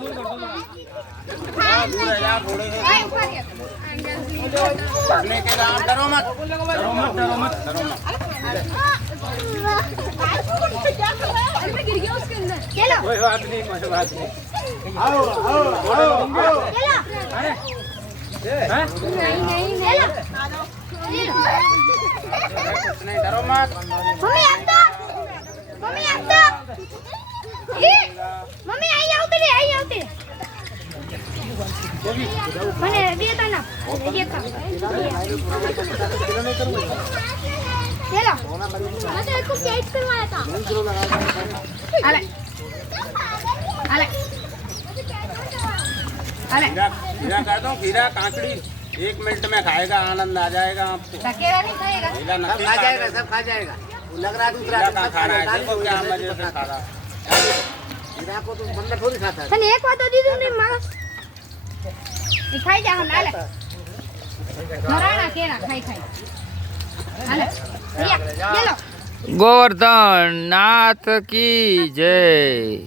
दूर है यार थोड़े से अपने के काम डरो मत डरो मत डरो मत डरो मत गिर गया उसके अंदर। चलो कोई बात नहीं आओ आओ आओ नहीं नहीं चलो कुछ नहीं डरो मत मम्मी अब तो मम्मी आई आओ तेरे મને દેતા ના દેતા ચલો मैं तो इसको कैच करवाया था अरे अरे अरे खीरा कर दो खीरा काकड़ी 1 मिनट में खाएगा आनंद आ जाएगा आपको अकेला नहीं खाएगा खीरा सब खा जाएगा सब खा जाएगा लग रहा है दूसरा खीरा खा रहा है देखो क्या मजे से खा रहा है खीरा को तो बंदा थोड़ी खाता है तने एक बात दी तुमने मांस खाई जा हम आले मराना केरा खाई खाई आले चलो गोवर्धन नाथ की जय।